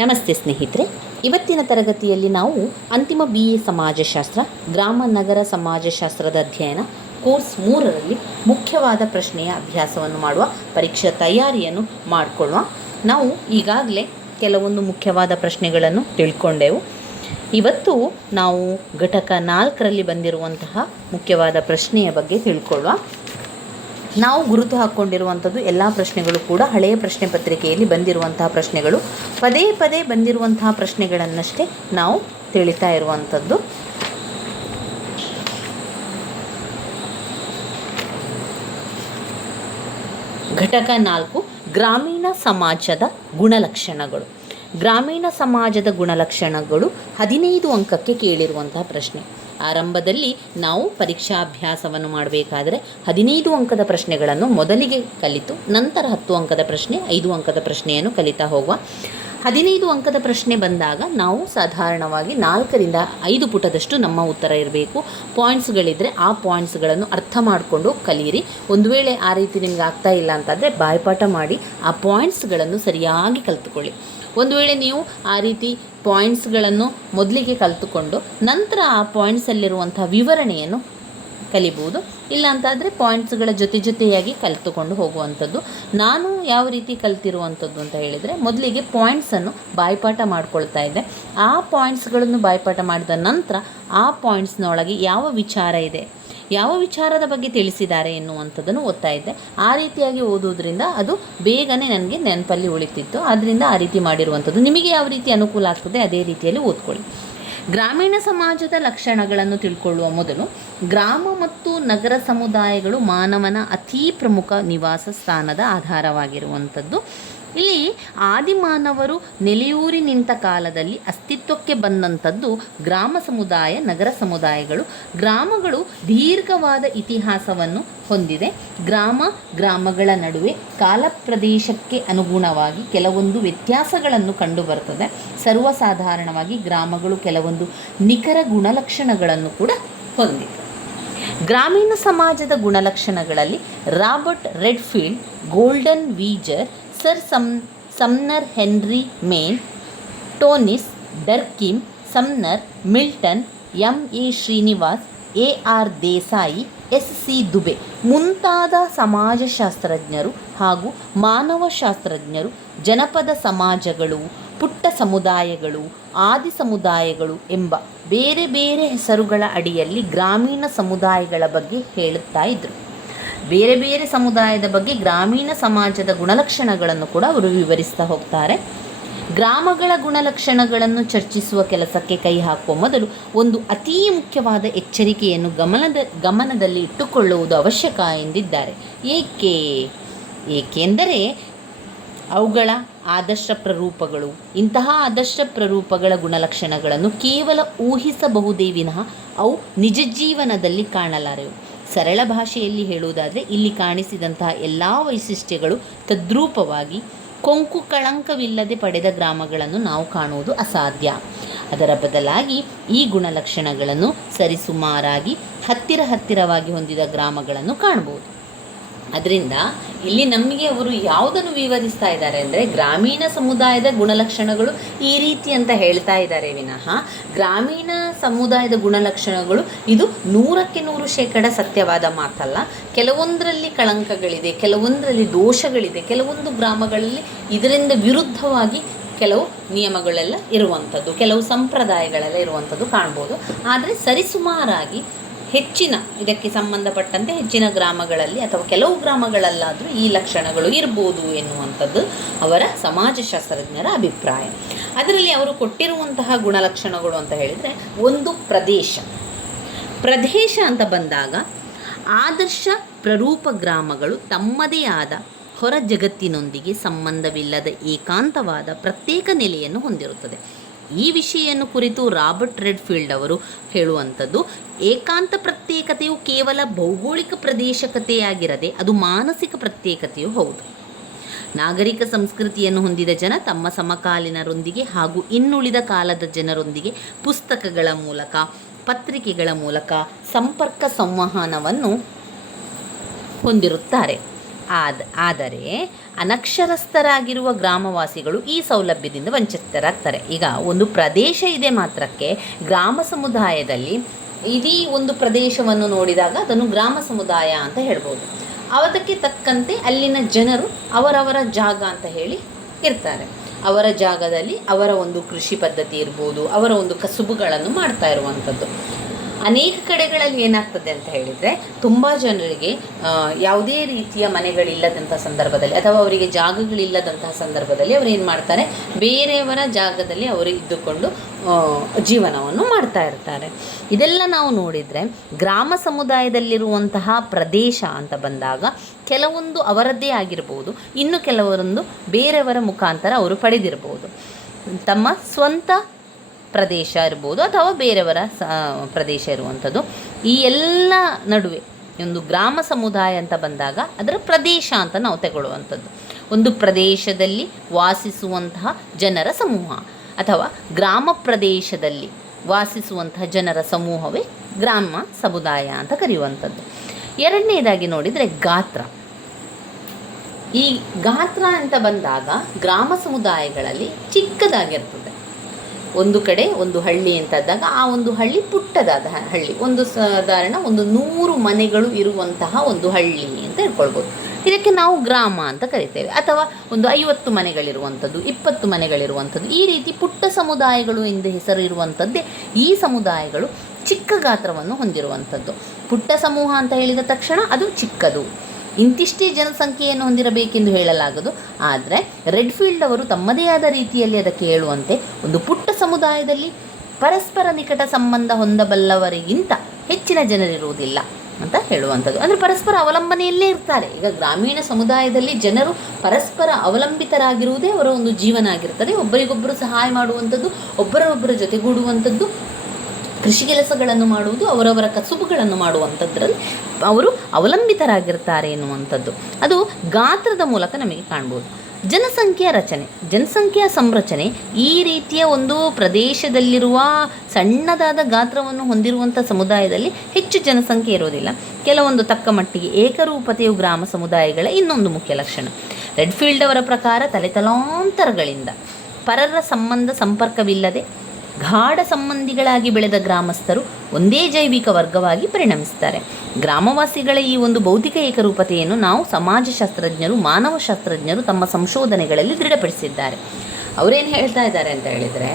ನಮಸ್ತೆ ಸ್ನೇಹಿತರೆ, ಇವತ್ತಿನ ತರಗತಿಯಲ್ಲಿ ನಾವು ಅಂತಿಮ BA ಸಮಾಜಶಾಸ್ತ್ರ ಗ್ರಾಮ ನಗರ ಸಮಾಜಶಾಸ್ತ್ರದ ಅಧ್ಯಯನ ಕೋರ್ಸ್ 3ರಲ್ಲಿ ಮುಖ್ಯವಾದ ಪ್ರಶ್ನೆಯ ಅಭ್ಯಾಸವನ್ನು ಮಾಡುವ ಪರೀಕ್ಷಾ ತಯಾರಿಯನ್ನು ಮಾಡಿಕೊಳ್ಳುವ. ನಾವು ಈಗಾಗಲೇ ಕೆಲವೊಂದು ಮುಖ್ಯವಾದ ಪ್ರಶ್ನೆಗಳನ್ನು ತಿಳ್ಕೊಂಡೆವು. ಇವತ್ತು ನಾವು ಘಟಕ 4ರಲ್ಲಿ ಬಂದಿರುವಂತಹ ಮುಖ್ಯವಾದ ಪ್ರಶ್ನೆಯ ಬಗ್ಗೆ ತಿಳ್ಕೊಳ್ಳುವ. ನಾವು ಗುರುತು ಹಾಕ್ಕೊಂಡಿರುವಂಥದ್ದು ಎಲ್ಲ ಪ್ರಶ್ನೆಗಳು ಕೂಡ ಹಳೆಯ ಪ್ರಶ್ನೆ ಪತ್ರಿಕೆಯಲ್ಲಿ ಬಂದಿರುವಂತಹ ಪ್ರಶ್ನೆಗಳು. ಪದೇ ಪದೇ ಬಂದಿರುವಂತಹ ಪ್ರಶ್ನೆಗಳನ್ನಷ್ಟೇ ನಾವು ತಿಳಿತಾ ಇರುವಂಥದ್ದು. ಘಟಕ 4 ಗ್ರಾಮೀಣ ಸಮಾಜದ ಗುಣಲಕ್ಷಣಗಳು. ಗ್ರಾಮೀಣ ಸಮಾಜದ ಗುಣಲಕ್ಷಣಗಳು 15 ಅಂಕಕ್ಕೆ ಕೇಳಿರುವಂತಹ ಪ್ರಶ್ನೆ. ಆರಂಭದಲ್ಲಿ ನಾವು ಪರೀಕ್ಷಾಭ್ಯಾಸವನ್ನು ಮಾಡಬೇಕಾದರೆ 15 ಅಂಕದ ಪ್ರಶ್ನೆಗಳನ್ನು ಮೊದಲಿಗೆ ಕಲಿತು ನಂತರ 10 ಅಂಕದ ಪ್ರಶ್ನೆ, 5 ಅಂಕದ ಪ್ರಶ್ನೆಯನ್ನು ಕಲಿತಾ ಹೋಗುವ. 15 ಅಂಕದ ಪ್ರಶ್ನೆ ಬಂದಾಗ ನಾವು ಸಾಧಾರಣವಾಗಿ 4ರಿಂದ 5 ಪುಟದಷ್ಟು ನಮ್ಮ ಉತ್ತರ ಇರಬೇಕು. ಪಾಯಿಂಟ್ಸ್ಗಳಿದ್ದರೆ ಆ ಪಾಯಿಂಟ್ಸ್ಗಳನ್ನು ಅರ್ಥ ಮಾಡಿಕೊಂಡು ಕಲಿಯಿರಿ. ಒಂದು ವೇಳೆ ಆ ರೀತಿ ನಿಮ್ಗೆ ಆಗ್ತಾ ಇಲ್ಲ ಅಂತಾದರೆ ಬಾಯ್ಪಾಠ ಮಾಡಿ ಆ ಪಾಯಿಂಟ್ಸ್ಗಳನ್ನು ಸರಿಯಾಗಿ ಕಲಿತುಕೊಳ್ಳಿ. ಒಂದು ವೇಳೆ ನೀವು ಆ ರೀತಿ ಪಾಯಿಂಟ್ಸ್ಗಳನ್ನು ಮೊದಲಿಗೆ ಕಲಿತುಕೊಂಡು ನಂತರ ಆ ಪಾಯಿಂಟ್ಸಲ್ಲಿರುವಂಥ ವಿವರಣೆಯನ್ನು ಕಲಿಬೋದು. ಇಲ್ಲ ಅಂತಾದರೆ ಪಾಯಿಂಟ್ಸ್ಗಳ ಜೊತೆಯಾಗಿ ಕಲಿತುಕೊಂಡು ಹೋಗುವಂಥದ್ದು. ನಾನು ಯಾವ ರೀತಿ ಕಲಿತಿರುವಂಥದ್ದು ಅಂತ ಹೇಳಿದರೆ, ಮೊದಲಿಗೆ ಪಾಯಿಂಟ್ಸನ್ನು ಬಾಯ್ಪಾಠ ಮಾಡ್ಕೊಳ್ತಾ ಇದ್ದೆ. ಆ ಪಾಯಿಂಟ್ಸ್ಗಳನ್ನು ಬಾಯ್ಪಾಠ ಮಾಡಿದ ನಂತರ ಆ ಪಾಯಿಂಟ್ಸ್ನೊಳಗೆ ಯಾವ ವಿಚಾರ ಇದೆ, ಯಾವ ವಿಚಾರದ ಬಗ್ಗೆ ತಿಳಿಸಿದ್ದಾರೆ ಎನ್ನುವಂಥದ್ದನ್ನು ಓದ್ತಾ ಇದ್ದೆ. ಆ ರೀತಿಯಾಗಿ ಓದೋದ್ರಿಂದ ಅದು ಬೇಗನೆ ನನಗೆ ನೆನಪಲ್ಲಿ ಉಳಿತಿತ್ತು. ಆದ್ದರಿಂದ ಆ ರೀತಿ ಮಾಡಿರುವಂಥದ್ದು. ನಿಮಗೆ ಯಾವ ರೀತಿ ಅನುಕೂಲ ಆಗ್ತದೆ ಅದೇ ರೀತಿಯಲ್ಲಿ ಓದ್ಕೊಳ್ಳಿ. ಗ್ರಾಮೀಣ ಸಮಾಜದ ಲಕ್ಷಣಗಳನ್ನು ತಿಳ್ಕೊಳ್ಳುವ ಮೊದಲು, ಗ್ರಾಮ ಮತ್ತು ನಗರ ಸಮುದಾಯಗಳು ಮಾನವನ ಅತೀ ಪ್ರಮುಖ ನಿವಾಸ ಸ್ಥಾನದ ಆಧಾರವಾಗಿರುವಂಥದ್ದು. ಇಲ್ಲಿ ಆದಿಮಾನವರು ನೆಲೆಯೂರಿ ನಿಂತ ಕಾಲದಲ್ಲಿ ಅಸ್ತಿತ್ವಕ್ಕೆ ಬಂದಂಥದ್ದು ಗ್ರಾಮ ಸಮುದಾಯ, ನಗರ ಸಮುದಾಯಗಳು. ಗ್ರಾಮಗಳು ದೀರ್ಘವಾದ ಇತಿಹಾಸವನ್ನು ಹೊಂದಿದೆ. ಗ್ರಾಮಗಳ ನಡುವೆ ಕಾಲ ಪ್ರದೇಶಕ್ಕೆ ಅನುಗುಣವಾಗಿ ಕೆಲವೊಂದು ವ್ಯತ್ಯಾಸಗಳನ್ನು ಕಂಡುಬರ್ತದೆ. ಸರ್ವಸಾಧಾರಣವಾಗಿ ಗ್ರಾಮಗಳು ಕೆಲವೊಂದು ನಿಖರ ಗುಣಲಕ್ಷಣಗಳನ್ನು ಕೂಡ ಹೊಂದಿದೆ. ಗ್ರಾಮೀಣ ಸಮಾಜದ ಗುಣಲಕ್ಷಣಗಳಲ್ಲಿ Robert Redfield, Goldenweiser, sir Sumner Henry Maine, Tonnies Durkheim, Sumner, Milton, M A. Srinivas, A R. Desai, S C. Dube ಮುಂತಾದ ಸಮಾಜಶಾಸ್ತ್ರಜ್ಞರು ಹಾಗೂ ಮಾನವಶಾಸ್ತ್ರಜ್ಞರು ಜನಪದ ಸಮಾಜಗಳು, ಪುಟ್ಟ ಸಮುದಾಯಗಳು, ಆದಿ ಸಮುದಾಯಗಳು ಎಂಬ ಬೇರೆ ಬೇರೆ ಹೆಸರುಗಳ ಅಡಿಯಲ್ಲಿ ಗ್ರಾಮೀಣ ಸಮುದಾಯಗಳ ಬಗ್ಗೆ ಹೇಳುತ್ತಾ ಇದ್ದರು. ಬೇರೆ ಬೇರೆ ಸಮುದಾಯದ ಬಗ್ಗೆ ಗ್ರಾಮೀಣ ಸಮಾಜದ ಗುಣಲಕ್ಷಣಗಳನ್ನು ಕೂಡ ಅವರು ವಿವರಿಸ್ತಾ ಹೋಗ್ತಾರೆ. ಗ್ರಾಮಗಳ ಗುಣಲಕ್ಷಣಗಳನ್ನು ಚರ್ಚಿಸುವ ಕೆಲಸಕ್ಕೆ ಕೈ ಹಾಕುವ ಮೊದಲು ಒಂದು ಅತೀ ಮುಖ್ಯವಾದ ಎಚ್ಚರಿಕೆಯನ್ನು ಗಮನದಲ್ಲಿ ಇಟ್ಟುಕೊಳ್ಳುವುದು ಅವಶ್ಯಕ ಎಂದಿದ್ದಾರೆ. ಏಕೆಂದರೆ ಅವುಗಳ ಆದರ್ಶ ಪ್ರರೂಪಗಳು, ಇಂತಹ ಆದರ್ಶ ಪ್ರರೂಪಗಳ ಗುಣಲಕ್ಷಣಗಳನ್ನು ಕೇವಲ ಊಹಿಸಬಹುದೇ ವಿನಃ ಅವು ನಿಜ ಜೀವನದಲ್ಲಿ ಕಾಣಲಾರೆವು. ಸರಳ ಭಾಷೆಯಲ್ಲಿ ಹೇಳುವುದಾದರೆ, ಇಲ್ಲಿ ಕಾಣಿಸಿದಂತಹ ಎಲ್ಲ ವೈಶಿಷ್ಟ್ಯಗಳು ತದ್ರೂಪವಾಗಿ ಕೊಂಕು ಕಳಂಕವಿಲ್ಲದೆ ಪಡೆದ ಗ್ರಾಮಗಳನ್ನು ನಾವು ಕಾಣುವುದು ಅಸಾಧ್ಯ. ಅದರ ಬದಲಾಗಿ ಈ ಗುಣಲಕ್ಷಣಗಳನ್ನು ಸರಿಸುಮಾರಾಗಿ ಹತ್ತಿರವಾಗಿ ಹೊಂದಿದ ಗ್ರಾಮಗಳನ್ನು ಕಾಣಬಹುದು. ಅದರಿಂದ ಇಲ್ಲಿ ನಮಗೆ ಅವರು ಯಾವುದನ್ನು ವಿವರಿಸ್ತಾ ಇದ್ದಾರೆ ಅಂದರೆ, ಗ್ರಾಮೀಣ ಸಮುದಾಯದ ಗುಣಲಕ್ಷಣಗಳು ಈ ರೀತಿ ಅಂತ ಹೇಳ್ತಾ ಇದ್ದಾರೆ ವಿನಃ ಗ್ರಾಮೀಣ ಸಮುದಾಯದ ಗುಣಲಕ್ಷಣಗಳು ಇದು 100% ಸತ್ಯವಾದ ಮಾತಲ್ಲ. ಕೆಲವೊಂದರಲ್ಲಿ ಕಳಂಕಗಳಿದೆ, ಕೆಲವೊಂದರಲ್ಲಿ ದೋಷಗಳಿದೆ, ಕೆಲವೊಂದು ಗ್ರಾಮಗಳಲ್ಲಿ ಇದರಿಂದ ವಿರುದ್ಧವಾಗಿ ಕೆಲವು ನಿಯಮಗಳೆಲ್ಲ ಇರುವಂಥದ್ದು, ಕೆಲವು ಸಂಪ್ರದಾಯಗಳೆಲ್ಲ ಇರುವಂಥದ್ದು ಕಾಣ್ಬೋದು. ಆದರೆ ಸರಿಸುಮಾರಾಗಿ ಹೆಚ್ಚಿನ ಇದಕ್ಕೆ ಸಂಬಂಧಪಟ್ಟಂತೆ ಹೆಚ್ಚಿನ ಗ್ರಾಮಗಳಲ್ಲಿ ಅಥವಾ ಕೆಲವು ಗ್ರಾಮಗಳಲ್ಲಾದರೂ ಈ ಲಕ್ಷಣಗಳು ಇರ್ಬೋದು ಎನ್ನುವಂಥದ್ದು ಅವರ ಸಮಾಜಶಾಸ್ತ್ರಜ್ಞರ ಅಭಿಪ್ರಾಯ. ಅದರಲ್ಲಿ ಅವರು ಕೊಟ್ಟಿರುವಂತಹ ಗುಣಲಕ್ಷಣಗಳು ಅಂತ ಹೇಳಿದರೆ, ಒಂದು ಪ್ರದೇಶ ಅಂತ ಬಂದಾಗ ಆದರ್ಶ ಪ್ರರೂಪ ಗ್ರಾಮಗಳು ತಮ್ಮದೇ ಆದ ಹೊರ ಜಗತ್ತಿನೊಂದಿಗೆ ಸಂಬಂಧವಿಲ್ಲದ ಏಕಾಂತವಾದ ಪ್ರತ್ಯೇಕ ನೆಲೆಯನ್ನು ಹೊಂದಿರುತ್ತದೆ. ಈ ವಿಷಯವನ್ನು ಕುರಿತು ರಾಬರ್ಟ್ ರೆಡ್ಫೀಲ್ಡ್ ಅವರು ಹೇಳುವಂಥದ್ದು, ಏಕಾಂತ ಪ್ರತ್ಯೇಕತೆಯು ಕೇವಲ ಭೌಗೋಳಿಕ ಪ್ರದೇಶಕತೆಯಾಗಿರದೆ ಅದು ಮಾನಸಿಕ ಪ್ರತ್ಯೇಕತೆಯೂ ಹೌದು. ನಾಗರಿಕ ಸಂಸ್ಕೃತಿಯನ್ನು ಹೊಂದಿದ ಜನ ತಮ್ಮ ಸಮಕಾಲೀನರೊಂದಿಗೆ ಹಾಗೂ ಇನ್ನುಳಿದ ಕಾಲದ ಜನರೊಂದಿಗೆ ಪುಸ್ತಕಗಳ ಮೂಲಕ, ಪತ್ರಿಕೆಗಳ ಮೂಲಕ ಸಂಪರ್ಕ ಸಂವಹನವನ್ನು ಹೊಂದಿರುತ್ತಾರೆ. ಆದರೆ ಅನಕ್ಷರಸ್ಥರಾಗಿರುವ ಗ್ರಾಮವಾಸಿಗಳು ಈ ಸೌಲಭ್ಯದಿಂದ ವಂಚಿತರಾಗ್ತಾರೆ. ಈಗ ಒಂದು ಪ್ರದೇಶ ಇದೆ ಮಾತ್ರಕ್ಕೆ ಗ್ರಾಮ ಸಮುದಾಯದಲ್ಲಿ ಇಡೀ ಒಂದು ಪ್ರದೇಶವನ್ನು ನೋಡಿದಾಗ ಅದನ್ನು ಗ್ರಾಮ ಸಮುದಾಯ ಅಂತ ಹೇಳ್ಬೋದು. ಅದಕ್ಕೆ ತಕ್ಕಂತೆ ಅಲ್ಲಿನ ಜನರು ಅವರವರ ಜಾಗ ಅಂತ ಹೇಳಿ ಇರ್ತಾರೆ. ಅವರ ಜಾಗದಲ್ಲಿ ಅವರ ಒಂದು ಕೃಷಿ ಪದ್ಧತಿ ಇರ್ಬೋದು, ಅವರ ಒಂದು ಕಸುಬುಗಳನ್ನು ಮಾಡ್ತಾ ಇರುವಂಥದ್ದು. ಅನೇಕ ಕಡೆಗಳಲ್ಲಿ ಏನಾಗ್ತದೆ ಅಂತ ಹೇಳಿದರೆ, ತುಂಬ ಜನರಿಗೆ ಯಾವುದೇ ರೀತಿಯ ಮನೆಗಳಿಲ್ಲದಂಥ ಸಂದರ್ಭದಲ್ಲಿ ಅಥವಾ ಅವರಿಗೆ ಜಾಗಗಳಿಲ್ಲದಂತಹ ಸಂದರ್ಭದಲ್ಲಿ ಅವರು ಏನು ಮಾಡ್ತಾರೆ, ಬೇರೆಯವರ ಜಾಗದಲ್ಲಿ ಅವರು ಇದ್ದುಕೊಂಡು ಜೀವನವನ್ನು ಮಾಡ್ತಾ ಇರ್ತಾರೆ. ಇದೆಲ್ಲ ನಾವು ನೋಡಿದರೆ ಗ್ರಾಮ ಸಮುದಾಯದಲ್ಲಿರುವಂತಹ ಪ್ರದೇಶ ಅಂತ ಬಂದಾಗ ಕೆಲವೊಂದು ಅವರದ್ದೇ ಆಗಿರ್ಬೋದು, ಇನ್ನು ಕೆಲವೊಂದು ಬೇರೆಯವರ ಮುಖಾಂತರ ಅವರು ಪಡೆದಿರ್ಬೋದು. ತಮ್ಮ ಸ್ವಂತ ಪ್ರದೇಶ ಇರ್ಬೋದು ಅಥವಾ ಬೇರೆಯವರ ಪ್ರದೇಶ ಇರುವಂಥದ್ದು. ಈ ಎಲ್ಲ ನಡುವೆ ಒಂದು ಗ್ರಾಮ ಸಮುದಾಯ ಅಂತ ಬಂದಾಗ ಅದರ ಪ್ರದೇಶ ಅಂತ ನಾವು ತಗೊಳ್ಳುವಂಥದ್ದು. ಒಂದು ಪ್ರದೇಶದಲ್ಲಿ ವಾಸಿಸುವಂತಹ ಜನರ ಸಮೂಹ ಅಥವಾ ಗ್ರಾಮ ಪ್ರದೇಶದಲ್ಲಿ ವಾಸಿಸುವಂತಹ ಜನರ ಸಮೂಹವೇ ಗ್ರಾಮ ಸಮುದಾಯ ಅಂತ ಕರೆಯುವಂಥದ್ದು. ಎರಡನೇದಾಗಿ ನೋಡಿದರೆ ಗಾತ್ರ. ಈ ಗಾತ್ರ ಅಂತ ಬಂದಾಗ ಗ್ರಾಮ ಸಮುದಾಯಗಳಲ್ಲಿ ಚಿಕ್ಕದಾಗಿರ್ತದೆ. ಒಂದು ಕಡೆ ಒಂದು ಹಳ್ಳಿ ಅಂತಂದಾಗ ಆ ಒಂದು ಹಳ್ಳಿ ಪುಟ್ಟದಾದ ಹಳ್ಳಿ, ಒಂದು ಸಾಧಾರಣ 100 ಮನೆಗಳು ಇರುವಂತಹ ಒಂದು ಹಳ್ಳಿ ಅಂತ ಹೇಳ್ಕೊಳ್ಬೋದು. ಇದಕ್ಕೆ ನಾವು ಗ್ರಾಮ ಅಂತ ಕರಿತೇವೆ. ಅಥವಾ ಒಂದು 50 ಮನೆಗಳಿರುವಂಥದ್ದು, 20 ಮನೆಗಳಿರುವಂಥದ್ದು, ಈ ರೀತಿ ಪುಟ್ಟ ಸಮುದಾಯಗಳು ಎಂದು ಹೆಸರು ಇರುವಂಥದ್ದೇ ಈ ಸಮುದಾಯಗಳು ಚಿಕ್ಕ ಗಾತ್ರವನ್ನು ಹೊಂದಿರುವಂಥದ್ದು. ಪುಟ್ಟ ಸಮೂಹ ಅಂತ ಹೇಳಿದ ತಕ್ಷಣ ಅದು ಚಿಕ್ಕದು, ಇಂತಿಷ್ಟೇ ಜನಸಂಖ್ಯೆಯನ್ನು ಹೊಂದಿರಬೇಕೆಂದು ಹೇಳಲಾಗದು. ಆದರೆ ರೆಡ್ಫೀಲ್ಡ್ ಅವರು ತಮ್ಮದೇ ಆದ ರೀತಿಯಲ್ಲಿ ಅದಕ್ಕೆ ಹೇಳುವಂತೆ ಒಂದು ಪುಟ್ಟ ಸಮುದಾಯದಲ್ಲಿ ಪರಸ್ಪರ ನಿಕಟ ಸಂಬಂಧ ಹೊಂದಬಲ್ಲವರಿಗಿಂತ ಹೆಚ್ಚಿನ ಜನರಿರುವುದಿಲ್ಲ ಅಂತ ಹೇಳುವಂಥದ್ದು. ಅಂದರೆ ಪರಸ್ಪರ ಅವಲಂಬನೆಯಲ್ಲೇ ಇರ್ತಾರೆ. ಈಗ ಗ್ರಾಮೀಣ ಸಮುದಾಯದಲ್ಲಿ ಜನರು ಪರಸ್ಪರ ಅವಲಂಬಿತರಾಗಿರುವುದೇ ಅವರ ಒಂದು ಜೀವನ ಆಗಿರ್ತದೆ. ಒಬ್ಬರಿಗೊಬ್ಬರು ಸಹಾಯ ಮಾಡುವಂಥದ್ದು, ಒಬ್ಬರೊಬ್ಬರ ಜೊತೆಗೂಡುವಂಥದ್ದು, ಕೃಷಿ ಕೆಲಸಗಳನ್ನು ಮಾಡುವುದು, ಅವರವರ ಕಸುಬುಗಳನ್ನು ಮಾಡುವಂಥದ್ರಲ್ಲಿ ಅವರು ಅವಲಂಬಿತರಾಗಿರ್ತಾರೆ ಎನ್ನುವಂಥದ್ದು ಅದು ಗಾತ್ರದ ಮೂಲಕ ನಮಗೆ ಕಾಣ್ಬೋದು. ಜನಸಂಖ್ಯಾ ಸಂರಚನೆ ಈ ರೀತಿಯ ಒಂದು ಪ್ರದೇಶದಲ್ಲಿರುವ ಸಣ್ಣದಾದ ಗಾತ್ರವನ್ನು ಹೊಂದಿರುವಂಥ ಸಮುದಾಯದಲ್ಲಿ ಹೆಚ್ಚು ಜನಸಂಖ್ಯೆ ಇರೋದಿಲ್ಲ. ಕೆಲವೊಂದು ತಕ್ಕ ಮಟ್ಟಿಗೆ ಏಕರೂಪತೆಯು ಗ್ರಾಮ ಸಮುದಾಯಗಳ ಇನ್ನೊಂದು ಮುಖ್ಯ ಲಕ್ಷಣ. ರೆಡ್ಫೀಲ್ಡ್ ಅವರ ಪ್ರಕಾರ ತಲೆತಲಾಂತರಗಳಿಂದ ಪರರ ಸಂಪರ್ಕವಿಲ್ಲದೆ ಗಾಢ ಸಂಬಂಧಿಗಳಾಗಿ ಬೆಳೆದ ಗ್ರಾಮಸ್ಥರು ಒಂದೇ ಜೈವಿಕ ವರ್ಗವಾಗಿ ಪರಿಣಮಿಸ್ತಾರೆ. ಗ್ರಾಮವಾಸಿಗಳ ಈ ಒಂದು ಭೌತಿಕ ಏಕರೂಪತೆಯನ್ನು ನಾವು ಸಮಾಜಶಾಸ್ತ್ರಜ್ಞರು, ಮಾನವಶಾಸ್ತ್ರಜ್ಞರು ತಮ್ಮ ಸಂಶೋಧನೆಗಳಲ್ಲಿ ದೃಢಪಡಿಸಿದ್ದಾರೆ. ಅವರೇನು ಹೇಳ್ತಾ ಇದ್ದಾರೆ ಅಂತ ಹೇಳಿದರೆ,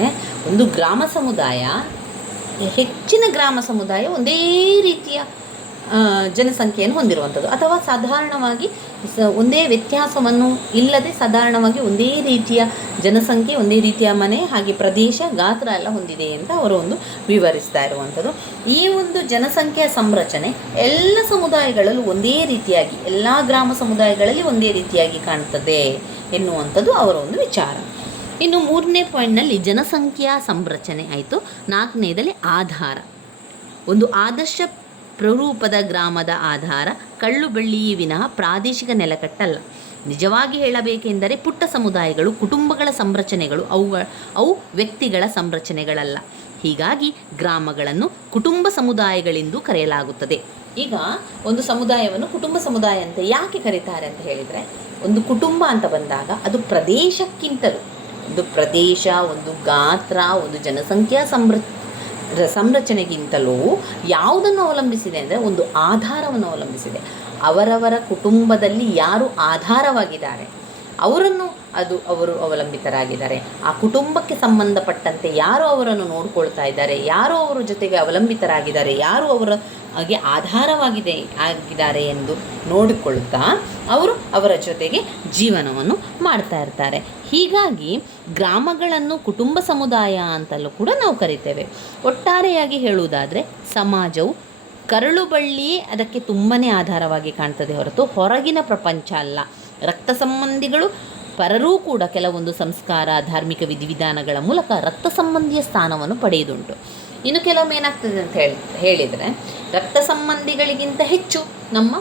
ಒಂದು ಗ್ರಾಮ ಸಮುದಾಯ, ಹೆಚ್ಚಿನ ಗ್ರಾಮ ಸಮುದಾಯ ಒಂದೇ ರೀತಿಯ ಜನಸಂಖ್ಯೆಯನ್ನು ಹೊಂದಿರುವಂಥದ್ದು ಅಥವಾ ಸಾಧಾರಣವಾಗಿ ಒಂದೇ ವ್ಯತ್ಯಾಸವನ್ನು ಇಲ್ಲದೆ ಸಾಧಾರಣವಾಗಿ ಒಂದೇ ರೀತಿಯ ಜನಸಂಖ್ಯೆ, ಒಂದೇ ರೀತಿಯ ಮನೆ, ಹಾಗೆ ಪ್ರದೇಶ, ಗಾತ್ರ ಎಲ್ಲ ಹೊಂದಿದೆ ಅಂತ ಅವರು ಒಂದು ವಿವರಿಸ್ತಾ ಇರುವಂಥದ್ದು. ಈ ಒಂದು ಜನಸಂಖ್ಯೆಯ ಸಂರಚನೆ ಎಲ್ಲ ಸಮುದಾಯಗಳಲ್ಲೂ ಒಂದೇ ರೀತಿಯಾಗಿ, ಎಲ್ಲ ಗ್ರಾಮ ಸಮುದಾಯಗಳಲ್ಲಿ ಒಂದೇ ರೀತಿಯಾಗಿ ಕಾಣ್ತದೆ ಎನ್ನುವಂಥದ್ದು ಅವರ ಒಂದು ವಿಚಾರ. ಇನ್ನು 3ನೇ ಪಾಯಿಂಟ್ನಲ್ಲಿ ಜನಸಂಖ್ಯಾ ಸಂರಚನೆ ಆಯಿತು. 4ನೇದಲ್ಲಿ ಆಧಾರ. ಒಂದು ಆದರ್ಶ ಪ್ರರೂಪದ ಗ್ರಾಮದ ಆಧಾರ ಕಳ್ಳು ಬೆಳ್ಳಿಯೇ ವಿನಃ ಪ್ರಾದೇಶಿಕ ನೆಲಕಟ್ಟಲ್ಲ. ನಿಜವಾಗಿ ಹೇಳಬೇಕೆಂದರೆ ಪುಟ್ಟ ಸಮುದಾಯಗಳು ಕುಟುಂಬಗಳ ಸಂರಚನೆಗಳು, ಅವು ವ್ಯಕ್ತಿಗಳ ಸಂರಚನೆಗಳಲ್ಲ. ಹೀಗಾಗಿ ಗ್ರಾಮಗಳನ್ನು ಕುಟುಂಬ ಸಮುದಾಯಗಳೆಂದು ಕರೆಯಲಾಗುತ್ತದೆ. ಈಗ ಒಂದು ಸಮುದಾಯವನ್ನು ಕುಟುಂಬ ಸಮುದಾಯ ಅಂತ ಯಾಕೆ ಕರೀತಾರೆ ಅಂತ ಹೇಳಿದರೆ, ಒಂದು ಕುಟುಂಬ ಅಂತ ಬಂದಾಗ ಅದು ಪ್ರದೇಶಕ್ಕಿಂತಲೂ, ಒಂದು ಪ್ರದೇಶ, ಒಂದು ಗಾತ್ರ, ಒಂದು ಜನಸಂಖ್ಯಾ ಸಂರಚನೆಗಿಂತಲೂ ಯಾವುದನ್ನು ಅವಲಂಬಿಸಿದೆ ಅಂದರೆ ಒಂದು ಆಧಾರವನ್ನು ಅವಲಂಬಿಸಿದೆ. ಅವರವರ ಕುಟುಂಬದಲ್ಲಿ ಯಾರು ಆಧಾರವಾಗಿದ್ದಾರೆ ಅವರು ಅವಲಂಬಿತರಾಗಿದ್ದಾರೆ. ಆ ಕುಟುಂಬಕ್ಕೆ ಸಂಬಂಧಪಟ್ಟಂತೆ ಯಾರು ಅವರನ್ನು ನೋಡ್ಕೊಳ್ತಾ ಇದ್ದಾರೆ, ಯಾರು ಅವರ ಜೊತೆಗೆ ಅವಲಂಬಿತರಾಗಿದ್ದಾರೆ, ಯಾರು ಅವರಿಗೆ ಆಗಿದ್ದಾರೆ ಎಂದು ನೋಡಿಕೊಳ್ತಾ ಅವರು ಅವರ ಜೊತೆಗೆ ಜೀವನವನ್ನು ಮಾಡ್ತಾ ಇರ್ತಾರೆ. ಹೀಗಾಗಿ ಗ್ರಾಮಗಳನ್ನು ಕುಟುಂಬ ಸಮುದಾಯ ಅಂತಲೂ ಕೂಡ ನಾವು ಕರಿತೇವೆ. ಒಟ್ಟಾರೆಯಾಗಿ ಹೇಳುವುದಾದರೆ ಸಮಾಜವು ಕರಳು ಬಳ್ಳಿಯೇ ಅದಕ್ಕೆ ತುಂಬಾ ಆಧಾರವಾಗಿ ಕಾಣ್ತದೆ ಹೊರತು ಹೊರಗಿನ ಪ್ರಪಂಚ ಅಲ್ಲ. ರಕ್ತ ಸಂಬಂಧಿಗಳು ಪರರೂ ಕೂಡ ಕೆಲವೊಂದು ಸಂಸ್ಕಾರ, ಧಾರ್ಮಿಕ ವಿಧಿವಿಧಾನಗಳ ಮೂಲಕ ರಕ್ತ ಸಂಬಂಧಿಯ ಸ್ಥಾನವನ್ನು ಪಡೆಯುವುದುಂಟು. ಇನ್ನು ಕೆಲವೊಮ್ಮೆ ಏನಾಗ್ತದೆ ಅಂತ ಹೇಳಿದರೆ, ರಕ್ತ ಸಂಬಂಧಿಗಳಿಗಿಂತ ಹೆಚ್ಚು ನಮ್ಮ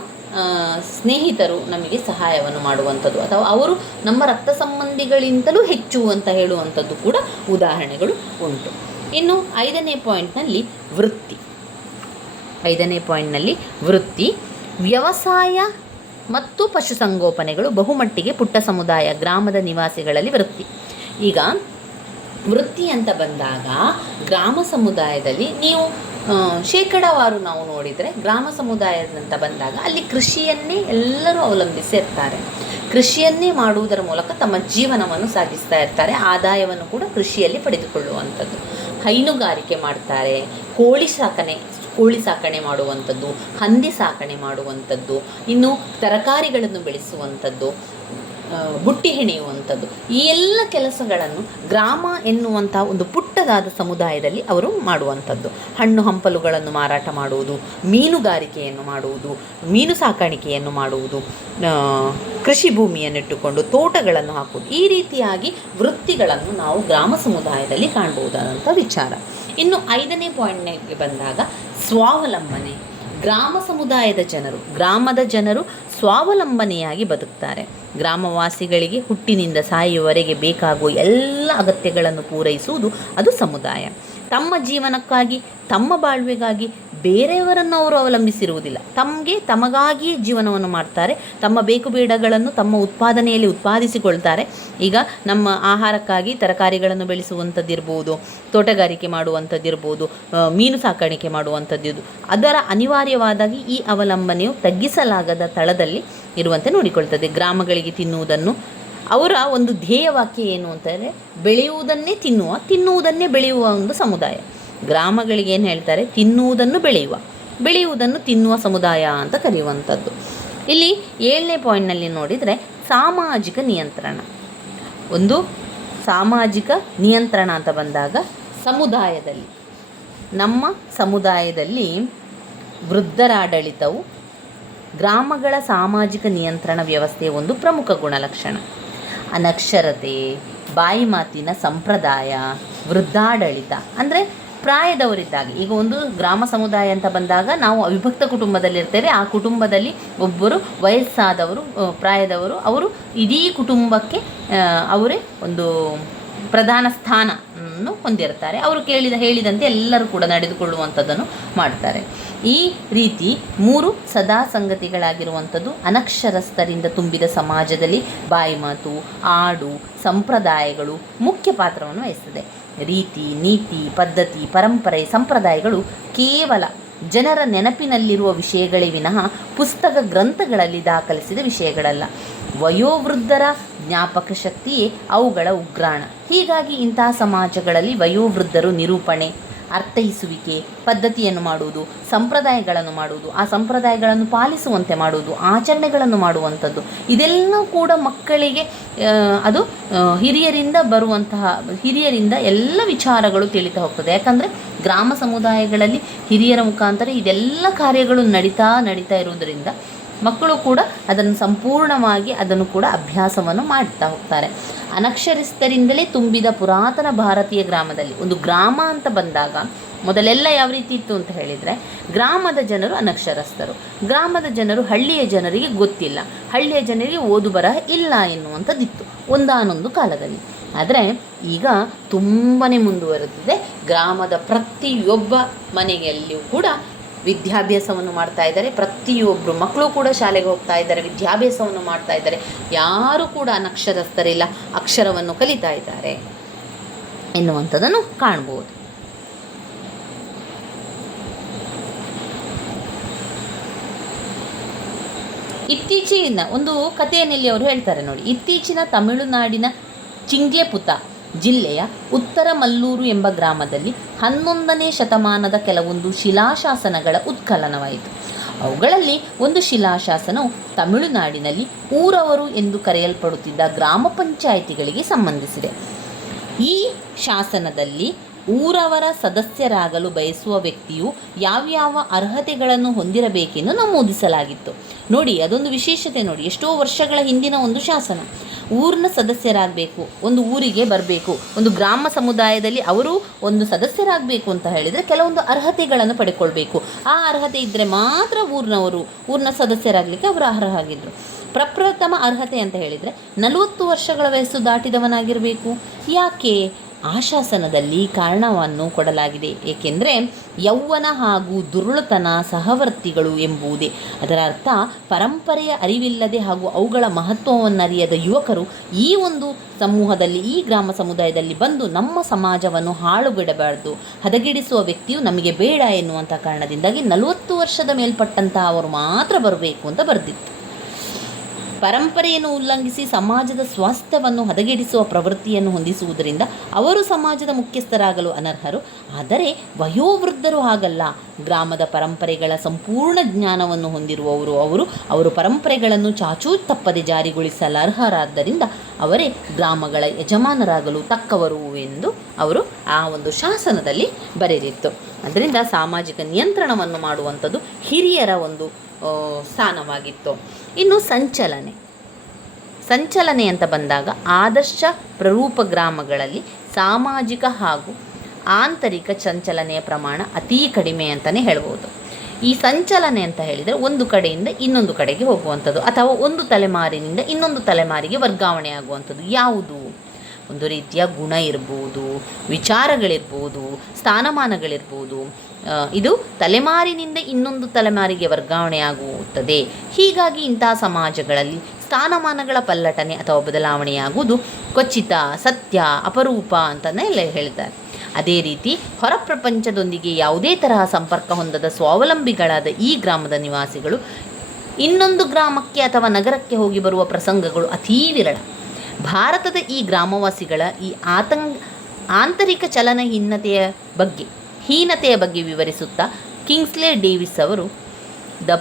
ಸ್ನೇಹಿತರು ನಮಗೆ ಸಹಾಯವನ್ನು ಮಾಡುವಂಥದ್ದು, ಅಥವಾ ಅವರು ನಮ್ಮ ರಕ್ತ ಸಂಬಂಧಿಗಳಿಂತಲೂ ಹೆಚ್ಚು ಅಂತ ಹೇಳುವಂಥದ್ದು ಕೂಡ ಉದಾಹರಣೆಗಳು ಉಂಟು. ಇನ್ನು 5ನೇ ಪಾಯಿಂಟ್ನಲ್ಲಿ ವೃತ್ತಿ. ವ್ಯವಸಾಯ ಮತ್ತು ಪಶುಸಂಗೋಪನೆಗಳು ಬಹುಮಟ್ಟಿಗೆ ಪುಟ್ಟ ಸಮುದಾಯ ಗ್ರಾಮದ ನಿವಾಸಿಗಳಲ್ಲಿ ವೃತ್ತಿ. ಈಗ ವೃತ್ತಿ ಅಂತ ಬಂದಾಗ ಗ್ರಾಮ ಸಮುದಾಯದಲ್ಲಿ ನೀವು ಶೇಕಡಾವಾರು ನಾವು ನೋಡಿದರೆ ಗ್ರಾಮ ಸಮುದಾಯದಂತ ಬಂದಾಗ ಅಲ್ಲಿ ಕೃಷಿಯನ್ನೇ ಎಲ್ಲರೂ ಅವಲಂಬಿಸಿರ್ತಾರೆ. ಕೃಷಿಯನ್ನೇ ಮಾಡುವುದರ ಮೂಲಕ ತಮ್ಮ ಜೀವನವನ್ನು ಸಾಗಿಸ್ತಾ ಇರ್ತಾರೆ. ಆದಾಯವನ್ನು ಕೂಡ ಕೃಷಿಯಲ್ಲಿ ಪಡೆದುಕೊಳ್ಳುವಂಥದ್ದು. ಹೈನುಗಾರಿಕೆ ಮಾಡ್ತಾರೆ, ಕೋಳಿ ಸಾಕಣೆ ಮಾಡುವಂಥದ್ದು, ಹಂದಿ ಸಾಕಣೆ ಮಾಡುವಂಥದ್ದು, ಇನ್ನು ತರಕಾರಿಗಳನ್ನು ಬೆಳೆಸುವಂಥದ್ದು, ಬುಟ್ಟಿ ಹೆಣೆಯುವಂಥದ್ದು, ಈ ಎಲ್ಲ ಕೆಲಸಗಳನ್ನು ಗ್ರಾಮ ಎನ್ನುವಂಥ ಒಂದು ಪುಟ್ಟದಾದ ಸಮುದಾಯದಲ್ಲಿ ಅವರು ಮಾಡುವಂಥದ್ದು. ಹಣ್ಣು ಹಂಪಲುಗಳನ್ನು ಮಾರಾಟ ಮಾಡುವುದು, ಮೀನುಗಾರಿಕೆಯನ್ನು ಮಾಡುವುದು, ಮೀನು ಸಾಕಾಣಿಕೆಯನ್ನು ಮಾಡುವುದು, ಕೃಷಿ ಭೂಮಿಯನ್ನಿಟ್ಟುಕೊಂಡು ತೋಟಗಳನ್ನು ಹಾಕುವುದು, ಈ ರೀತಿಯಾಗಿ ವೃತ್ತಿಗಳನ್ನು ನಾವು ಗ್ರಾಮ ಸಮುದಾಯದಲ್ಲಿ ಕಾಣಬಹುದಾದಂಥ ವಿಚಾರ. ಇನ್ನು 5ನೇ ಪಾಯಿಂಟ್ಗೆ ಬಂದಾಗ ಸ್ವಾವಲಂಬನೆ. ಗ್ರಾಮದ ಜನರು ಸ್ವಾವಲಂಬನೆಯಾಗಿ ಬದುಕ್ತಾರೆ. ಗ್ರಾಮವಾಸಿಗಳಿಗೆ ಹುಟ್ಟಿನಿಂದ ಸಾಯುವವರೆಗೆ ಬೇಕಾಗುವ ಎಲ್ಲ ಅಗತ್ಯಗಳನ್ನು ಪೂರೈಸುವುದು ಅದು ಸಮುದಾಯ. ತಮ್ಮ ಜೀವನಕ್ಕಾಗಿ, ತಮ್ಮ ಬಾಳ್ವೆಗಾಗಿ ಬೇರೆಯವರನ್ನು ಅವರು ಅವಲಂಬಿಸಿರುವುದಿಲ್ಲ. ತಮಗಾಗಿಯೇ ಜೀವನವನ್ನು ಮಾಡ್ತಾರೆ. ತಮ್ಮ ಬೇಕು ಬೇಡಗಳನ್ನು ತಮ್ಮ ಉತ್ಪಾದನೆಯಲ್ಲಿ ಉತ್ಪಾದಿಸಿಕೊಳ್ತಾರೆ. ಈಗ ನಮ್ಮ ಆಹಾರಕ್ಕಾಗಿ ತರಕಾರಿಗಳನ್ನು ಬೆಳೆಸುವಂಥದ್ದಿರ್ಬೋದು, ತೋಟಗಾರಿಕೆ ಮಾಡುವಂಥದ್ದಿರ್ಬೋದು, ಮೀನು ಸಾಕಾಣಿಕೆ ಮಾಡುವಂಥದ್ದು, ಅದರ ಅನಿವಾರ್ಯವಾದಾಗಿ ಈ ಅವಲಂಬನೆಯು ತಗ್ಗಿಸಲಾಗದ ತಳದಲ್ಲಿ ಇರುವಂತೆ ನೋಡಿಕೊಳ್ತದೆ. ಗ್ರಾಮಗಳಿಗೆ ತಿನ್ನುವುದನ್ನು ಅವರ ಒಂದು ಧ್ಯೇಯವಾಕ್ಯ ಏನು ಅಂತಂದರೆ ಬೆಳೆಯುವುದನ್ನೇ ತಿನ್ನುವುದನ್ನೇ ಬೆಳೆಯುವ ಒಂದು ಸಮುದಾಯ. ಗ್ರಾಮಗಳಿಗೆ ಏನು ಹೇಳ್ತಾರೆ? ತಿನ್ನುವುದನ್ನು ಬೆಳೆಯುವುದನ್ನು ತಿನ್ನುವ ಸಮುದಾಯ ಅಂತ ಕರೆಯುವಂಥದ್ದು. ಇಲ್ಲಿ 7ನೇ ಪಾಯಿಂಟ್ನಲ್ಲಿ ನೋಡಿದರೆ ಸಾಮಾಜಿಕ ನಿಯಂತ್ರಣ. ಒಂದು ಸಾಮಾಜಿಕ ನಿಯಂತ್ರಣ ಅಂತ ಬಂದಾಗ ನಮ್ಮ ಸಮುದಾಯದಲ್ಲಿ ವೃದ್ಧರಾಡಳಿತವು ಗ್ರಾಮಗಳ ಸಾಮಾಜಿಕ ನಿಯಂತ್ರಣ ವ್ಯವಸ್ಥೆಯ ಒಂದು ಪ್ರಮುಖ ಗುಣಲಕ್ಷಣ. ಅನಕ್ಷರತೆ, ಬಾಯಿ ಮಾತಿನ ಸಂಪ್ರದಾಯ, ವೃದ್ಧಾಡಳಿತ ಅಂದರೆ ಪ್ರಾಯದವರಿದ್ದಾಗ, ಈಗ ಒಂದು ಗ್ರಾಮ ಸಮುದಾಯ ಅಂತ ಬಂದಾಗ ನಾವು ಅವಿಭಕ್ತ ಕುಟುಂಬದಲ್ಲಿರ್ತೇವೆ. ಆ ಕುಟುಂಬದಲ್ಲಿ ಒಬ್ಬರು ವಯಸ್ಸಾದವರು, ಪ್ರಾಯದವರು, ಅವರು ಇಡೀ ಕುಟುಂಬಕ್ಕೆ ಅವರೇ ಒಂದು ಪ್ರಧಾನ ಸ್ಥಾನವನ್ನು ಹೊಂದಿರ್ತಾರೆ. ಅವರು ಹೇಳಿದಂತೆ ಎಲ್ಲರೂ ಕೂಡ ನಡೆದುಕೊಳ್ಳುವಂಥದ್ದನ್ನು ಮಾಡ್ತಾರೆ. ಈ ರೀತಿ 3 ಸದಾ ಸಂಗತಿಗಳಾಗಿರುವಂಥದ್ದು ಅನಕ್ಷರಸ್ಥರಿಂದ ತುಂಬಿದ ಸಮಾಜದಲ್ಲಿ ಬಾಯಿ ಮಾತು, ಆಡು, ಸಂಪ್ರದಾಯಗಳು ಮುಖ್ಯ ಪಾತ್ರವನ್ನು ವಹಿಸ್ತದೆ. ರೀತಿ, ನೀತಿ, ಪದ್ಧತಿ, ಪರಂಪರೆ, ಸಂಪ್ರದಾಯಗಳು ಕೇವಲ ಜನರ ನೆನಪಿನಲ್ಲಿರುವ ವಿಷಯಗಳೇ ವಿನಃ ಪುಸ್ತಕ ಗ್ರಂಥಗಳಲ್ಲಿ ದಾಖಲಿಸಿದ ವಿಷಯಗಳಲ್ಲ. ವಯೋವೃದ್ಧರ ಜ್ಞಾಪಕ ಶಕ್ತಿಯೇ ಅವುಗಳ ಉಗ್ರಾಣ. ಹೀಗಾಗಿ ಇಂತಹ ಸಮಾಜಗಳಲ್ಲಿ ವಯೋವೃದ್ಧರು ನಿರೂಪಣೆ, ಅರ್ಥೈಸುವಿಕೆ, ಪದ್ಧತಿಯನ್ನು ಮಾಡುವುದು, ಸಂಪ್ರದಾಯಗಳನ್ನು ಮಾಡುವುದು, ಆ ಸಂಪ್ರದಾಯಗಳನ್ನು ಪಾಲಿಸುವಂತೆ ಮಾಡುವುದು, ಆಚರಣೆಗಳನ್ನು ಮಾಡುವಂಥದ್ದು, ಇದೆಲ್ಲ ಕೂಡ ಮಕ್ಕಳಿಗೆ ಅದು ಹಿರಿಯರಿಂದ ಎಲ್ಲ ವಿಚಾರಗಳು ತಿಳಿತಾ ಹೋಗ್ತದೆ. ಯಾಕಂದರೆ ಗ್ರಾಮ ಸಮುದಾಯಗಳಲ್ಲಿ ಹಿರಿಯರ ಮುಖಾಂತರ ಇದೆಲ್ಲ ಕಾರ್ಯಗಳು ನಡೀತಾ ಇರುವುದರಿಂದ ಮಕ್ಕಳು ಕೂಡ ಅದನ್ನು ಸಂಪೂರ್ಣವಾಗಿ ಅದನ್ನು ಕೂಡ ಅಭ್ಯಾಸವನ್ನು ಮಾಡ್ತಾ ಹೋಗ್ತಾರೆ. ಅನಕ್ಷರಸ್ಥರಿಂದಲೇ ತುಂಬಿದ ಪುರಾತನ ಭಾರತೀಯ ಗ್ರಾಮದಲ್ಲಿ, ಒಂದು ಗ್ರಾಮ ಅಂತ ಬಂದಾಗ ಮೊದಲೆಲ್ಲ ಯಾವ ರೀತಿ ಇತ್ತು ಅಂತ ಹೇಳಿದರೆ, ಗ್ರಾಮದ ಜನರು ಅನಕ್ಷರಸ್ಥರು. ಗ್ರಾಮದ ಜನರು ಹಳ್ಳಿಯ ಜನರಿಗೆ ಗೊತ್ತಿಲ್ಲ, ಹಳ್ಳಿಯ ಜನರಿಗೆ ಓದು ಬರಹ ಇಲ್ಲ ಎನ್ನುವಂಥದ್ದಿತ್ತು ಒಂದಾನೊಂದು ಕಾಲದಲ್ಲಿ. ಆದರೆ ಈಗ ತುಂಬಾ ಮುಂದುವರೆದಿದೆ. ಗ್ರಾಮದ ಪ್ರತಿಯೊಬ್ಬ ಮನೆಯಲ್ಲಿಯೂ ಕೂಡ ವಿದ್ಯಾಭ್ಯಾಸವನ್ನು ಮಾಡ್ತಾ ಇದ್ದಾರೆ. ಪ್ರತಿಯೊಬ್ಬರು ಮಕ್ಕಳು ಕೂಡ ಶಾಲೆಗೆ ಹೋಗ್ತಾ ಇದ್ದಾರೆ, ವಿದ್ಯಾಭ್ಯಾಸವನ್ನು ಮಾಡ್ತಾ ಇದ್ದಾರೆ. ಯಾರು ಕೂಡ ಅನಕ್ಷರಸ್ಥರಿಲ್ಲ, ಅಕ್ಷರವನ್ನು ಕಲಿತಾ ಇದ್ದಾರೆ ಎನ್ನುವಂಥದ್ದನ್ನು ಕಾಣ್ಬೋದು. ಇತ್ತೀಚಿನ ಒಂದು ಕಥೆಯಲ್ಲಿ ಅವರು ಹೇಳ್ತಾರೆ ನೋಡಿ. ಇತ್ತೀಚಿನ ತಮಿಳುನಾಡಿನ ಚಿಂಗ್ಲೆಪುತ ಜಿಲ್ಲೆಯ ಉತ್ತರ ಮಲ್ಲೂರು ಎಂಬ ಗ್ರಾಮದಲ್ಲಿ 11ನೇ ಶತಮಾನದ ಕೆಲವೊಂದು ಶಿಲಾಶಾಸನಗಳ ಉತ್ಖನನವಾಯಿತು. ಅವುಗಳಲ್ಲಿ ಒಂದು ಶಿಲಾಶಾಸನವು ತಮಿಳುನಾಡಿನಲ್ಲಿ ಊರವರು ಎಂದು ಕರೆಯಲ್ಪಡುತ್ತಿದ್ದ ಗ್ರಾಮ ಪಂಚಾಯಿತಿಗಳಿಗೆ ಸಂಬಂಧಿಸಿದೆ. ಈ ಶಾಸನದಲ್ಲಿ ಊರವರ ಸದಸ್ಯರಾಗಲು ಬಯಸುವ ವ್ಯಕ್ತಿಯು ಯಾವ್ಯಾವ ಅರ್ಹತೆಗಳನ್ನು ಹೊಂದಿರಬೇಕೆಂದು ನಮೂದಿಸಲಾಗಿತ್ತು. ನೋಡಿ, ಅದೊಂದು ವಿಶೇಷತೆ ನೋಡಿ. ಎಷ್ಟೋ ವರ್ಷಗಳ ಹಿಂದಿನ ಒಂದು ಶಾಸನ. ಊರಿನ ಸದಸ್ಯರಾಗಬೇಕು, ಒಂದು ಊರಿಗೆ ಬರಬೇಕು, ಒಂದು ಗ್ರಾಮ ಸಮುದಾಯದಲ್ಲಿ ಅವರು ಒಂದು ಸದಸ್ಯರಾಗಬೇಕು ಅಂತ ಹೇಳಿದರೆ ಕೆಲವೊಂದು ಅರ್ಹತೆಗಳನ್ನು ಪಡ್ಕೊಳ್ಬೇಕು. ಆ ಅರ್ಹತೆ ಇದ್ದರೆ ಮಾತ್ರ ಊರಿನ ಸದಸ್ಯರಾಗಲಿಕ್ಕೆ ಅವರು ಅರ್ಹರಾಗಿದ್ದರು. ಪ್ರಪ್ರಥಮ ಅರ್ಹತೆ ಅಂತ ಹೇಳಿದರೆ 40 ವರ್ಷಗಳ ವಯಸ್ಸು ದಾಟಿದವನಾಗಿರಬೇಕು. ಯಾಕೆ? ಆ ಶಾಸನದಲ್ಲಿ ಕಾರಣವನ್ನು ಕೊಡಲಾಗಿದೆ. ಏಕೆಂದರೆ ಯೌವನ ಹಾಗೂ ದುರುಳತನ ಸಹವರ್ತಿಗಳು ಎಂಬುದೇ. ಅದರ ಅರ್ಥ ಪರಂಪರೆಯ ಅರಿವಿಲ್ಲದೆ ಹಾಗೂ ಅವುಗಳ ಮಹತ್ವವನ್ನರಿಯದ ಯುವಕರು ಈ ಒಂದು ಸಮೂಹದಲ್ಲಿ, ಈ ಗ್ರಾಮ ಸಮುದಾಯದಲ್ಲಿ ಬಂದು ನಮ್ಮ ಸಮಾಜವನ್ನು ಹಾಳುಗೆಡಬಾರ್ದು, ಹದಗೆಡಿಸುವ ವ್ಯಕ್ತಿಯು ನಮಗೆ ಬೇಡ ಎನ್ನುವಂಥ ಕಾರಣದಿಂದಾಗಿ 40 ವರ್ಷದ ಮೇಲ್ಪಟ್ಟಂತಹ ಅವರು ಮಾತ್ರ ಬರಬೇಕು ಅಂತ ಬರೆದಿತ್ತು. ಪರಂಪರೆಯನ್ನು ಉಲ್ಲಂಘಿಸಿ ಸಮಾಜದ ಸ್ವಾಸ್ಥ್ಯವನ್ನು ಹದಗೆಡಿಸುವ ಪ್ರವೃತ್ತಿಯನ್ನು ಹೊಂದಿಸುವುದರಿಂದ ಅವರು ಸಮಾಜದ ಮುಖ್ಯಸ್ಥರಾಗಲು ಅನರ್ಹರು. ಆದರೆ ವಯೋವೃದ್ಧರು ಹಾಗಲ್ಲ. ಗ್ರಾಮದ ಪರಂಪರೆಗಳ ಸಂಪೂರ್ಣ ಜ್ಞಾನವನ್ನು ಹೊಂದಿರುವವರು ಅವರು ಪರಂಪರೆಗಳನ್ನು ಚಾಚೂ ತಪ್ಪದೆ ಜಾರಿಗೊಳಿಸಲು ಅರ್ಹರಾದ್ದರಿಂದ ಅವರೇ ಗ್ರಾಮಗಳ ಯಜಮಾನರಾಗಲು ತಕ್ಕವರು ಎಂದು ಅವರು ಆ ಒಂದು ಶಾಸನದಲ್ಲಿ ಬರೆದಿತ್ತು. ಅದರಿಂದ ಸಾಮಾಜಿಕ ನಿಯಂತ್ರಣವನ್ನು ಮಾಡುವಂಥದ್ದು ಹಿರಿಯರ ಒಂದು ಸ್ಥಾನವಾಗಿತ್ತು. ಇನ್ನು ಸಂಚಲನೆ ಅಂತ ಬಂದಾಗ ಆದರ್ಶ ಪ್ರರೂಪ ಗ್ರಾಮಗಳಲ್ಲಿ ಸಾಮಾಜಿಕ ಹಾಗೂ ಆಂತರಿಕ ಸಂಚಲನೆಯ ಪ್ರಮಾಣ ಅತೀ ಕಡಿಮೆ ಅಂತಲೇ ಹೇಳ್ಬೋದು. ಈ ಸಂಚಲನೆ ಅಂತ ಹೇಳಿದರೆ ಒಂದು ಕಡೆಯಿಂದ ಇನ್ನೊಂದು ಕಡೆಗೆ ಹೋಗುವಂಥದ್ದು ಅಥವಾ ಒಂದು ತಲೆಮಾರಿನಿಂದ ಇನ್ನೊಂದು ತಲೆಮಾರಿಗೆ ವರ್ಗಾವಣೆ ಆಗುವಂಥದ್ದು. ಯಾವುದು? ಒಂದು ರೀತಿಯ ಗುಣ ಇರ್ಬೋದು, ವಿಚಾರಗಳಿರ್ಬೋದು, ಸ್ಥಾನಮಾನಗಳಿರ್ಬೋದು. ಇದು ತಲೆಮಾರಿನಿಂದ ಇನ್ನೊಂದು ತಲೆಮಾರಿಗೆ ವರ್ಗಾವಣೆಯಾಗುತ್ತದೆ. ಹೀಗಾಗಿ ಇಂತಹ ಸಮಾಜಗಳಲ್ಲಿ ಸ್ಥಾನಮಾನಗಳ ಪಲ್ಲಟನೆ ಅಥವಾ ಬದಲಾವಣೆಯಾಗುವುದು ಕ್ವಚಿತ, ಸತ್ಯ, ಅಪರೂಪ ಅಂತಲೇ ಹೇಳ್ತಾರೆ. ಅದೇ ರೀತಿ ಹೊರ ಪ್ರಪಂಚದೊಂದಿಗೆ ಯಾವುದೇ ತರಹ ಸಂಪರ್ಕ ಹೊಂದದ ಸ್ವಾವಲಂಬಿಗಳಾದ ಈ ಗ್ರಾಮದ ನಿವಾಸಿಗಳು ಇನ್ನೊಂದು ಗ್ರಾಮಕ್ಕೆ ಅಥವಾ ನಗರಕ್ಕೆ ಹೋಗಿ ಬರುವ ಪ್ರಸಂಗಗಳು ಅತೀ ವಿರಳ. ಭಾರತದ ಈ ಗ್ರಾಮವಾಸಿಗಳ ಈ ಆಂತರಿಕ ಚಲನ ಹೀನತೆಯ ಬಗ್ಗೆ ವಿವರಿಸುತ್ತಾ ಕಿಂಗ್ಸ್ಲೆ ಡೇವಿಸ್ ಅವರು the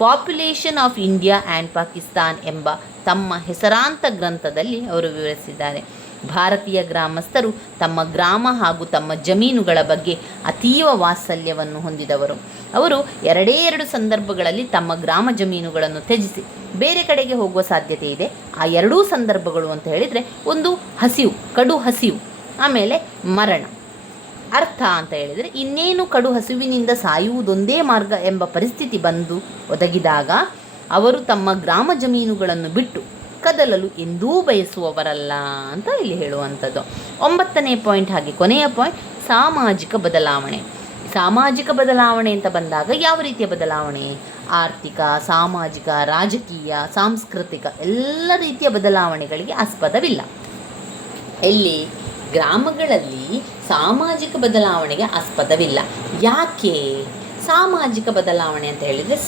population of India and Pakistan ಎಂಬ ತಮ್ಮ ಹೆಸರಾಂತ ಗ್ರಂಥದಲ್ಲಿ ಅವರು ವಿವರಿಸಿದ್ದಾರೆ. ಭಾರತೀಯ ಗ್ರಾಮಸ್ಥರು ತಮ್ಮ ಗ್ರಾಮ ಹಾಗೂ ತಮ್ಮ ಜಮೀನುಗಳ ಬಗ್ಗೆ ಅತೀವ ವಾತ್ಸಲ್ಯವನ್ನು ಹೊಂದಿದವರು. ಅವರು ಎರಡು ಸಂದರ್ಭಗಳಲ್ಲಿ ತಮ್ಮ ಗ್ರಾಮ ಜಮೀನುಗಳನ್ನು ತ್ಯಜಿಸಿ ಬೇರೆ ಕಡೆಗೆ ಹೋಗುವ ಸಾಧ್ಯತೆ ಇದೆ. ಆ ಎರಡೂ ಸಂದರ್ಭಗಳು ಅಂತ ಹೇಳಿದರೆ, ಒಂದು ಕಡು ಹಸಿವು, ಆಮೇಲೆ ಮರಣ. ಅರ್ಥ ಅಂತ ಹೇಳಿದರೆ, ಇನ್ನೇನು ಕಡು ಹಸಿವಿನಿಂದ ಸಾಯುವುದೊಂದೇ ಮಾರ್ಗ ಎಂಬ ಪರಿಸ್ಥಿತಿ ಬಂದು ಒದಗಿದಾಗ ಅವರು ತಮ್ಮ ಗ್ರಾಮ ಜಮೀನುಗಳನ್ನು ಬಿಟ್ಟು ಕದಲಲು ಎಂದೂ ಬಯಸುವವರಲ್ಲ ಅಂತ ಇಲ್ಲಿ ಹೇಳುವಂಥದ್ದು. 9ನೇ ಪಾಯಿಂಟ್, ಹಾಗೆ ಕೊನೆಯ ಪಾಯಿಂಟ್, ಸಾಮಾಜಿಕ ಬದಲಾವಣೆ. ಸಾಮಾಜಿಕ ಬದಲಾವಣೆ ಅಂತ ಬಂದಾಗ ಯಾವ ರೀತಿಯ ಬದಲಾವಣೆ? ಆರ್ಥಿಕ, ಸಾಮಾಜಿಕ, ರಾಜಕೀಯ, ಸಾಂಸ್ಕೃತಿಕ ಎಲ್ಲ ರೀತಿಯ ಬದಲಾವಣೆಗಳಿಗೆ ಆಸ್ಪದವಿಲ್ಲ. ಇಲ್ಲಿ ಗ್ರಾಮಗಳಲ್ಲಿ ಸಾಮಾಜಿಕ ಬದಲಾವಣೆಗೆ ಆಸ್ಪದವಿಲ್ಲ. ಯಾಕೆ? ಸಾಮಾಜಿಕ ಬದಲಾವಣೆ ಅಂತ ಹೇಳಿದರೆ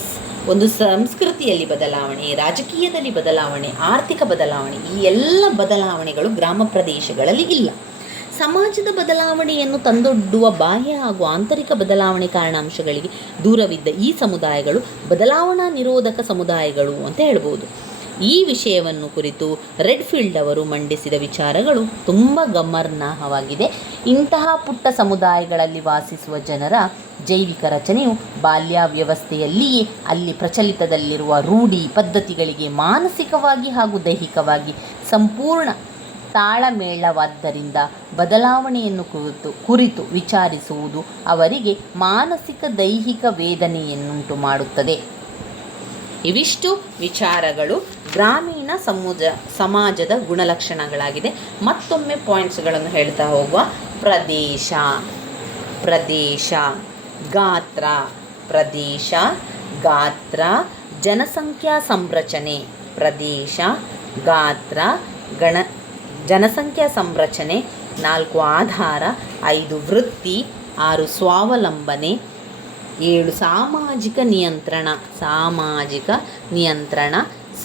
ಒಂದು ಸಂಸ್ಕೃತಿಯಲ್ಲಿ ಬದಲಾವಣೆ, ರಾಜಕೀಯದಲ್ಲಿ ಬದಲಾವಣೆ, ಆರ್ಥಿಕ ಬದಲಾವಣೆ, ಈ ಎಲ್ಲ ಬದಲಾವಣೆಗಳು ಗ್ರಾಮ ಪ್ರದೇಶಗಳಲ್ಲಿ ಇಲ್ಲ. ಸಮಾಜದ ಬದಲಾವಣೆಯನ್ನು ತಂದೊಡ್ಡುವ ಬಾಹ್ಯ ಹಾಗೂ ಆಂತರಿಕ ಬದಲಾವಣೆ ಕಾರಣಾಂಶಗಳಿಗೆ ದೂರವಿದ್ದ ಈ ಸಮುದಾಯಗಳು ಬದಲಾವಣಾ ನಿರೋಧಕ ಸಮುದಾಯಗಳು ಅಂತ ಹೇಳ್ಬೋದು. ಈ ವಿಷಯವನ್ನು ಕುರಿತು ರೆಡ್ಫೀಲ್ಡ್ ಅವರು ಮಂಡಿಸಿದ ವಿಚಾರಗಳು ತುಂಬ ಗಮನಾರ್ಹವಾಗಿದೆ. ಇಂತಹ ಪುಟ್ಟ ಸಮುದಾಯಗಳಲ್ಲಿ ವಾಸಿಸುವ ಜನರ ಜೈವಿಕ ರಚನೆಯು ಬಾಲ್ಯಾವ್ಯವಸ್ಥೆಯಲ್ಲಿಯೇ ಅಲ್ಲಿ ಪ್ರಚಲಿತದಲ್ಲಿರುವ ರೂಢಿ ಪದ್ಧತಿಗಳಿಗೆ ಮಾನಸಿಕವಾಗಿ ಹಾಗೂ ದೈಹಿಕವಾಗಿ ಸಂಪೂರ್ಣ ತಾಳಮೇಳವಾದ್ದರಿಂದ ಬದಲಾವಣೆಯನ್ನು ಕುರಿತು ವಿಚಾರಿಸುವುದು ಅವರಿಗೆ ಮಾನಸಿಕ ದೈಹಿಕ ವೇದನೆಯನ್ನುಂಟು ಮಾಡುತ್ತದೆ. ಇವಿಷ್ಟು ವಿಚಾರಗಳು ಗ್ರಾಮೀಣ ಸಮಾಜದ ಗುಣಲಕ್ಷಣಗಳಾಗಿದೆ. ಮತ್ತೊಮ್ಮೆ ಪಾಯಿಂಟ್ಸ್ಗಳನ್ನು ಹೇಳ್ತಾ ಹೋಗುವ. ಪ್ರದೇಶ, ಗಾತ್ರ, ಜನಸಂಖ್ಯಾ ಸಂರಚನೆ. ಪ್ರದೇಶ, ಗಾತ್ರ, ಜನಸಂಖ್ಯಾ ಸಂರಚನೆ. 4 ಆಧಾರ, 5 ವೃತ್ತಿ, 6 ಸ್ವಾವಲಂಬನೆ, 7 ಸಾಮಾಜಿಕ ನಿಯಂತ್ರಣ,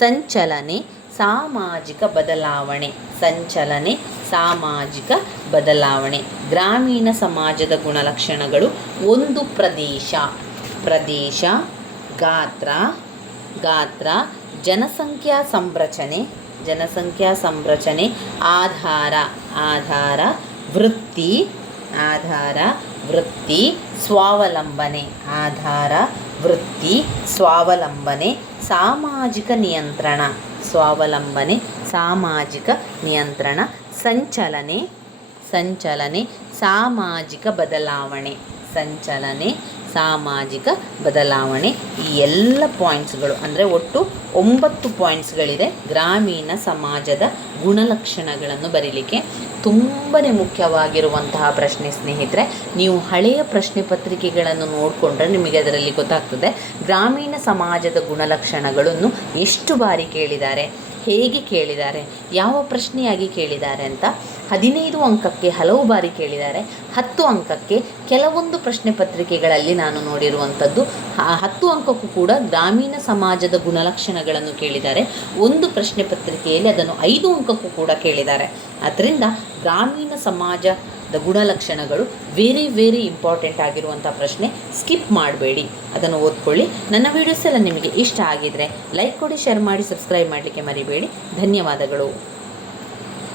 ಸಂಚಲನೆ, ಸಾಮಾಜಿಕ ಬದಲಾವಣೆ. ಗ್ರಾಮೀಣ ಸಮಾಜದ ಗುಣಲಕ್ಷಣಗಳು. 1 ಪ್ರದೇಶ, ಗಾತ್ರ, ಜನಸಂಖ್ಯಾ ಸಂರಚನೆ, ಆಧಾರ, ವೃತ್ತಿ, ಸ್ವಾವಲಂಬನೆ, ಸಾಮಾಜಿಕ ನಿಯಂತ್ರಣ, ಸಂಚಲನೆ, ಸಾಮಾಜಿಕ ಬದಲಾವಣೆ. ಈ ಎಲ್ಲ ಪಾಯಿಂಟ್ಸ್ಗಳು ಅಂದರೆ ಒಟ್ಟು 9 ಪಾಯಿಂಟ್ಸ್ಗಳಿದೆ ಗ್ರಾಮೀಣ ಸಮಾಜದ ಗುಣಲಕ್ಷಣಗಳನ್ನು ಬರೀಲಿಕ್ಕೆ. ತುಂಬಾ ಮುಖ್ಯವಾಗಿರುವಂತಹ ಪ್ರಶ್ನೆ ಸ್ನೇಹಿತರೆ. ನೀವು ಹಳೆಯ ಪ್ರಶ್ನೆ ಪತ್ರಿಕೆಗಳನ್ನು ನೋಡಿಕೊಂಡ್ರೆ ನಿಮಗೆ ಅದರಲ್ಲಿ ಗೊತ್ತಾಗ್ತದೆ ಗ್ರಾಮೀಣ ಸಮಾಜದ ಗುಣಲಕ್ಷಣಗಳನ್ನು ಎಷ್ಟು ಬಾರಿ ಕೇಳಿದ್ದಾರೆ, ಹೇಗೆ ಕೇಳಿದ್ದಾರೆ, ಯಾವ ಪ್ರಶ್ನೆಯಾಗಿ ಕೇಳಿದ್ದಾರೆ ಅಂತ. 15 ಅಂಕಕ್ಕೆ ಹಲವು ಬಾರಿ ಕೇಳಿದ್ದಾರೆ, 10 ಅಂಕಕ್ಕೆ ಕೆಲವೊಂದು ಪ್ರಶ್ನೆ ಪತ್ರಿಕೆಗಳಲ್ಲಿ ನಾನು ನೋಡಿರುವಂಥದ್ದು 10 ಅಂಕಕ್ಕೂ ಕೂಡ ಗ್ರಾಮೀಣ ಸಮಾಜದ ಗುಣಲಕ್ಷಣಗಳನ್ನು ಕೇಳಿದ್ದಾರೆ. ಒಂದು ಪ್ರಶ್ನೆ ಪತ್ರಿಕೆಯಲ್ಲಿ ಅದನ್ನು 5 ಅಂಕಕ್ಕೂ ಕೂಡ ಕೇಳಿದ್ದಾರೆ. ಆದ್ದರಿಂದ ಗ್ರಾಮೀಣ ಸಮಾಜದ ಗುಣಲಕ್ಷಣಗಳು ವೆರಿ ಇಂಪಾರ್ಟೆಂಟ್ ಆಗಿರುವಂಥ ಪ್ರಶ್ನೆ. ಸ್ಕಿಪ್ ಮಾಡಬೇಡಿ, ಅದನ್ನು ಓದ್ಕೊಳ್ಳಿ. ನನ್ನ ವೀಡಿಯೋಸ್ ಎಲ್ಲ ನಿಮಗೆ ಇಷ್ಟ ಆಗಿದರೆ ಲೈಕ್ ಕೊಡಿ, ಶೇರ್ ಮಾಡಿ, ಸಬ್ಸ್ಕ್ರೈಬ್ ಮಾಡಲಿಕ್ಕೆ ಮರಿಬೇಡಿ. ಧನ್ಯವಾದಗಳು.